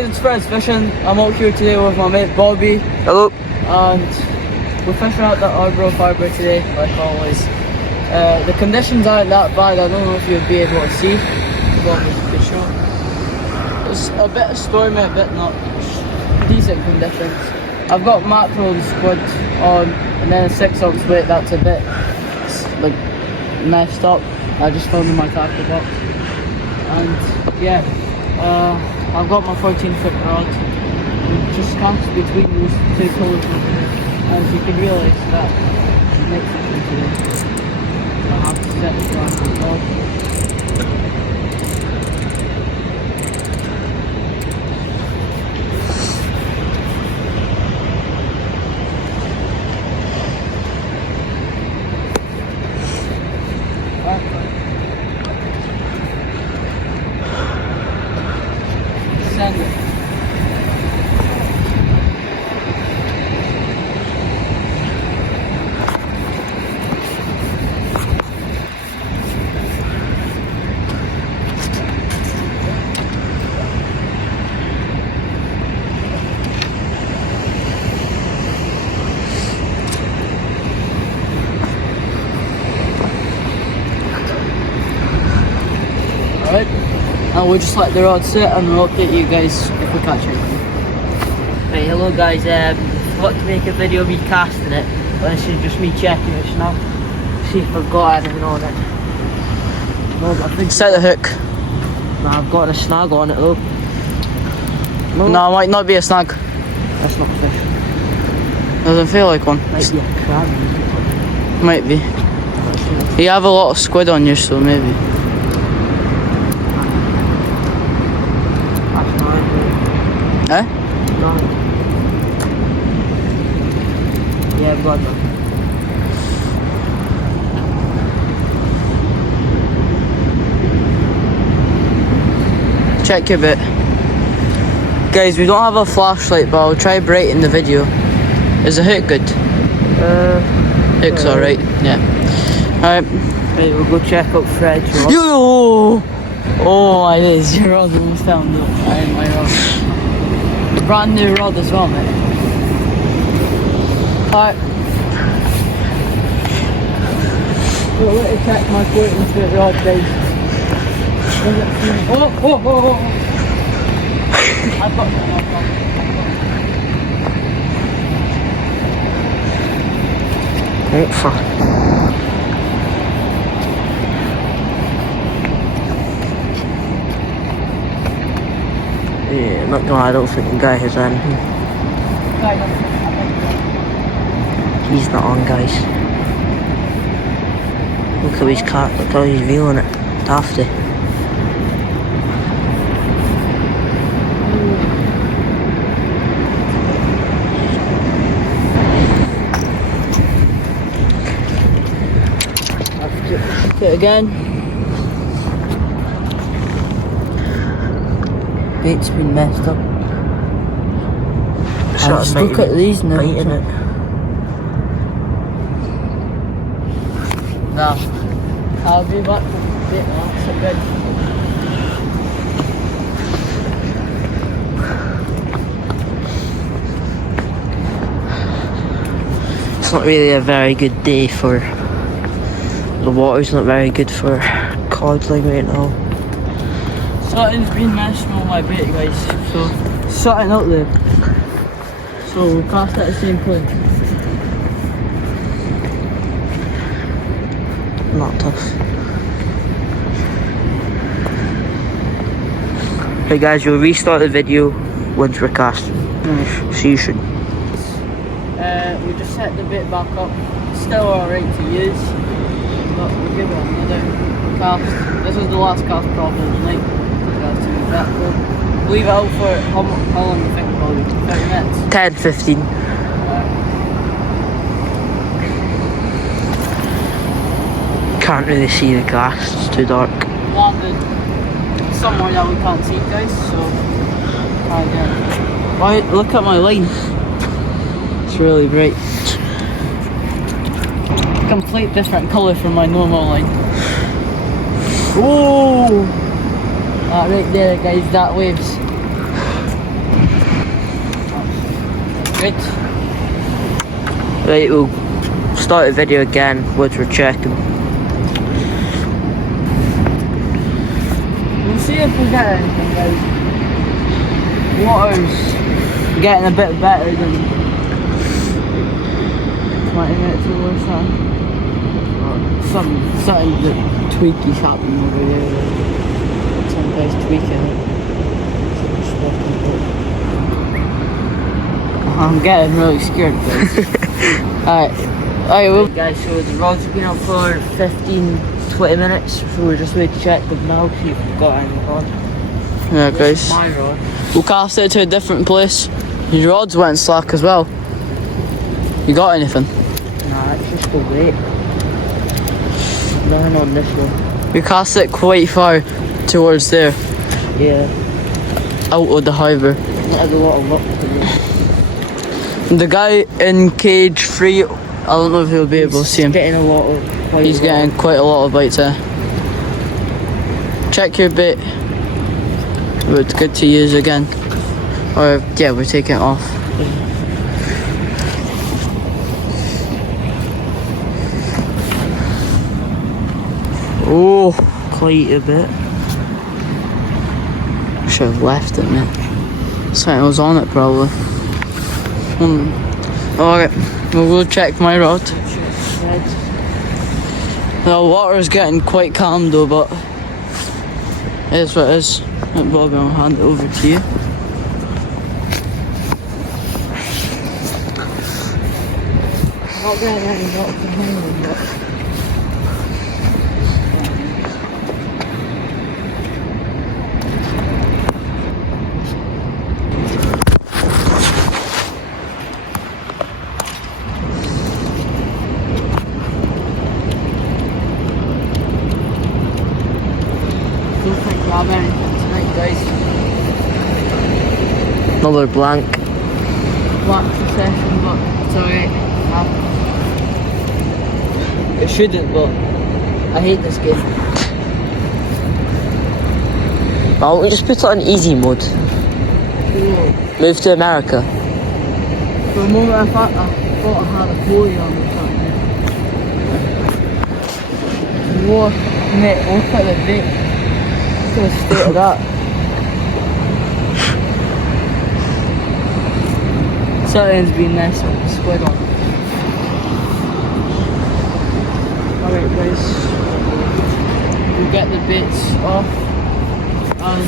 guys, it's Fred's Fishing. I'm out here today with my mate Bobby. Hello. And we're fishing out the Arbroath Harbour today, like always. The conditions aren't that bad. I don't know if you'll be able to see. Bobby could show. It's a bit stormy, a bit not. Decent conditions. I've got mackerel and squid on, and then a 6-ounce weight that's a bit like messed up. I just found in my tackle box. And yeah, I've got my 14-foot rod. It just comes between those two colours, and you can realise that next to today. So I have to set the glass as well. Send it. Alright, and we'll just let the rod sit and we'll update you guys if we catch it. Right, hello guys, forgot to make a video of me casting it, but this is just me checking it now. See if I've got anything on it. No, but I think Set the hook. nah, I've got a snag on it though. No, it might not be a snag. That's not a fish. Doesn't feel like one. Might be a crab. Might be. You have a lot of squid on you, so maybe. That's not it. Eh? No. Yeah, I've got that. Check your bit. Guys, we don't have a flashlight, but I'll try brighten the video. Is the hook good? Hook's alright, yeah. Alright. Right, we'll go check out Fred's rod. Yo! Oh my days, your rod almost fell no. My rod. Brand new rod as well, mate. Alright. Well, let me check my 14-foot rod, guys. Oh! I've got some. Right, fuck. Yeah, not gonna lie, I don't think the guy has anything. He's not on, guys. Look how he's cut, look how he's reeling it. Dafty. Do it again. Bait's been messed up. Just look at these now. Biting it. Nah. I'll be back with the bait now. So good. It's not really a very good day for the water's not very good for codling right now. Something's been messing with my bait, guys. So something out there. So we'll cast at the same point. Not tough. Hey guys, we'll restart the video once we're casting. So you should. We just set the bait back up. Still alright to use. But we'll give it another cast. This is the last cast probably tonight. Leave it out for how long do you think probably? 30 minutes? 10, 15. Can't really see the glass, it's too dark. Landed somewhere that we can't see, guys, so right, look at my line. It's really bright. Complete different colour from my normal line. Oh! That right there, guys, that waves. Good. Right, we'll start the video again once we're checking. We'll see if we get anything, guys. Water's getting a bit better than 20 minutes ago or something. Something that tweaky's happening over there. Some guy's tweaking it. So just walking about. I'm getting really scared, guys. Alright, well Guys, so the rod's been up for 15-20 minutes, so we're just waiting to check them now, see if we've got anything on. yeah, This is guys. my rod. We'll cast it to a different place. Your rods went slack as well. You got anything? Nah, it's just go wait. Nothing on this one. We cast it quite far towards there, Yeah, out of the harbour. there's a lot of luck to do. The guy in cage 3, I don't know if he'll be able to see him. Getting a lot of. He's getting quite a lot of bites there. Check your bait. It's good to use again. Or, yeah, we're taking it off. Oh, quite a bit. should have left it, man. Something was on it, probably. Alright, we'll go check my rod. The water's getting quite calm though, but it is what it is. Right, Bobby, I'll hand it over to you. Not getting any luck behind them, but. Don't think grab anything tonight, guys. Another blank. Black session, but it's alright. It shouldn't, but I hate this game. Well, we'll just put it on easy mode. Move to America. For a moment I thought I had a bully on or something. Whoa, mate, look at the bait. Look at the state of that. Something's been nice with the squid on. Alright guys, we'll get the baits off. And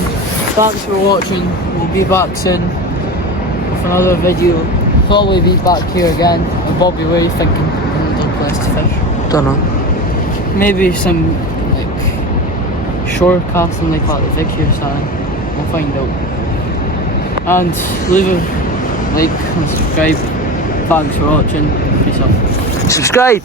thanks for watching. We'll be back soon with another video. Probably be back here again. And Bobby, where are you thinking? Another place to fish? Don't know. Maybe some like shore casting like at the Vicky or something. We'll find out. And leave a like and subscribe. Thanks for watching. Peace out. Subscribe!